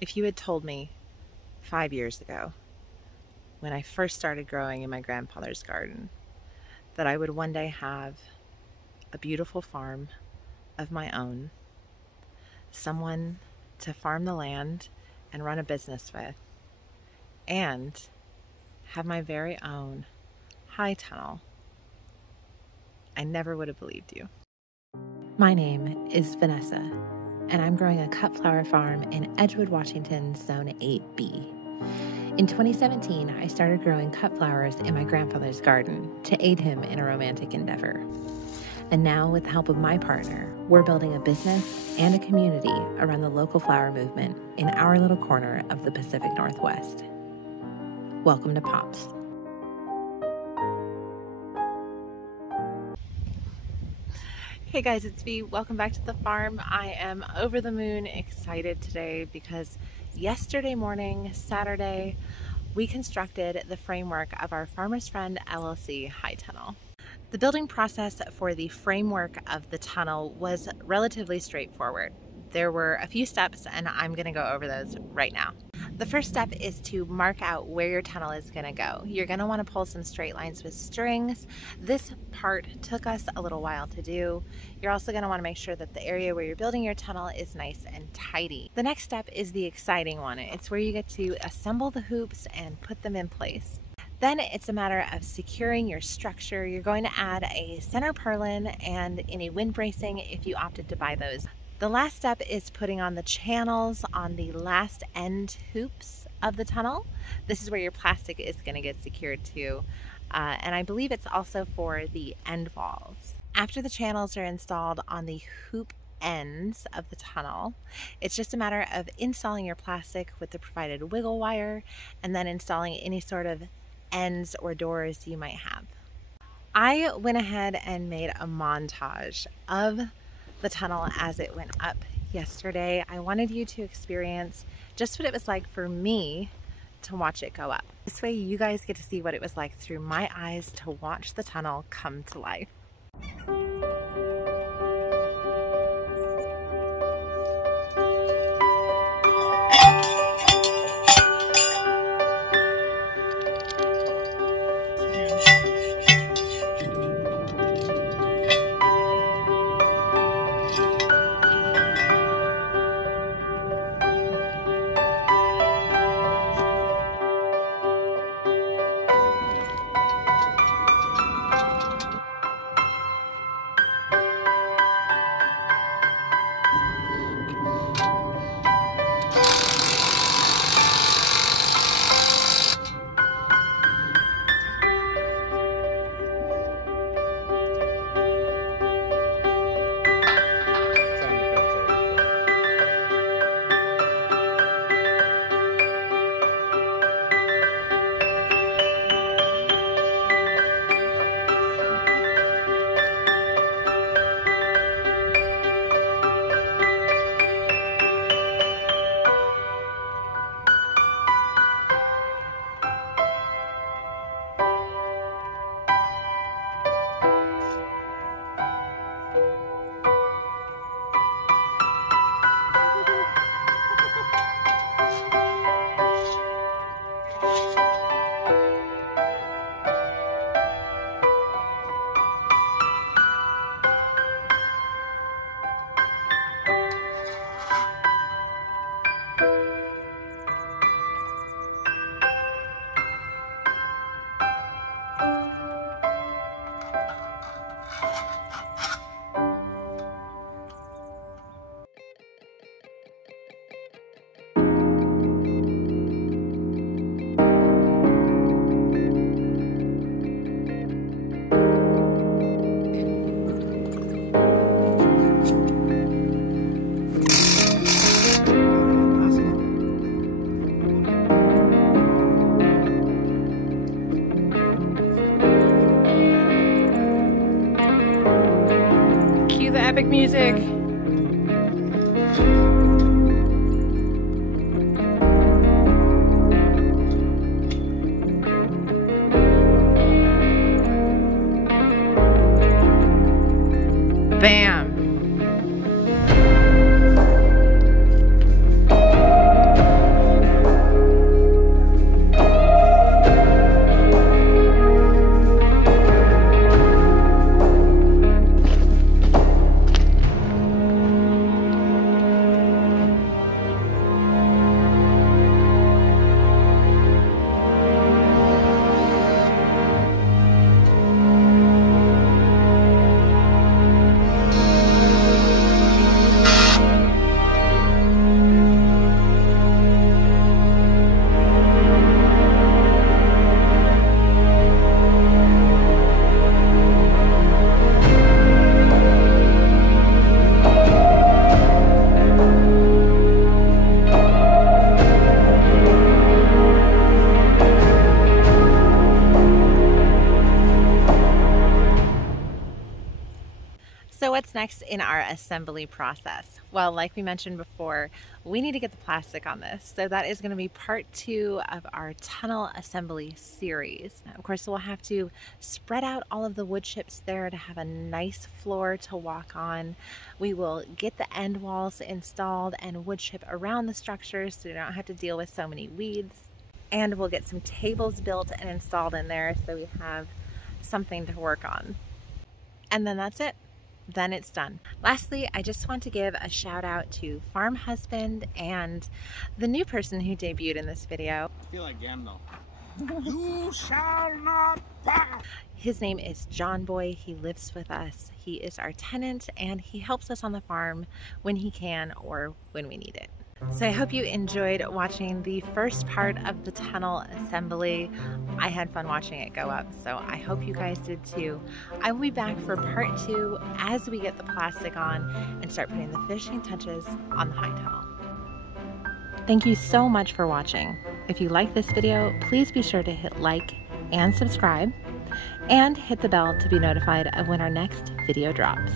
If you had told me 5 years ago, when I first started growing in my grandfather's garden, that I would one day have a beautiful farm of my own, someone to farm the land and run a business with, and have my very own high tunnel, I never would have believed you. My name is Vanessa, and I'm growing a cut flower farm in Edgewood, Washington, Zone 8B. In 2017, I started growing cut flowers in my grandfather's garden to aid him in a romantic endeavor. And now, with the help of my partner, we're building a business and a community around the local flower movement in our little corner of the Pacific Northwest. Welcome to Pops. Hey guys, it's V. Welcome back to the farm. I am over the moon excited today because yesterday morning, Saturday, we constructed the framework of our Farmer's Friend LLC high tunnel. The building process for the framework of the tunnel was relatively straightforward. There were a few steps and I'm going to go over those right now. The first step is to mark out where your tunnel is going to go. You're going to want to pull some straight lines with strings. This part took us a little while to do. You're also going to want to make sure that the area where you're building your tunnel is nice and tidy. The next step is the exciting one. It's where you get to assemble the hoops and put them in place. Then it's a matter of securing your structure. You're going to add a center purlin and any wind bracing if you opted to buy those. The last step is putting on the channels on the last end hoops of the tunnel. This is where your plastic is going to get secured to, and I believe it's also for the end walls. After the channels are installed on the hoop ends of the tunnel, it's just a matter of installing your plastic with the provided wiggle wire and then installing any sort of ends or doors you might have. I went ahead and made a montage of the tunnel as it went up yesterday. I wanted you to experience just what it was like for me to watch it go up. This way you guys get to see what it was like through my eyes to watch the tunnel come to life. Epic music. Bam. What's next in our assembly process? Well, like we mentioned before, we need to get the plastic on this. So that is going to be part 2 of our tunnel assembly series. Of course, we'll have to spread out all of the wood chips there to have a nice floor to walk on. We will get the end walls installed and wood chip around the structures so you don't have to deal with so many weeds. And we'll get some tables built and installed in there so we have something to work on. And then that's it. Then it's done. Lastly, I just want to give a shout out to Farm Husband and the new person who debuted in this video. I feel like Gandalf. You shall not pass. His name is John Boy. He lives with us. He is our tenant and he helps us on the farm when he can or when we need it. So I hope you enjoyed watching the first part of the tunnel assembly. I had fun watching it go up, so I hope you guys did too. I will be back for part 2 as we get the plastic on and start putting the finishing touches on the high tunnel. Thank you so much for watching. If you like this video, please be sure to hit like and subscribe and hit the bell to be notified of when our next video drops.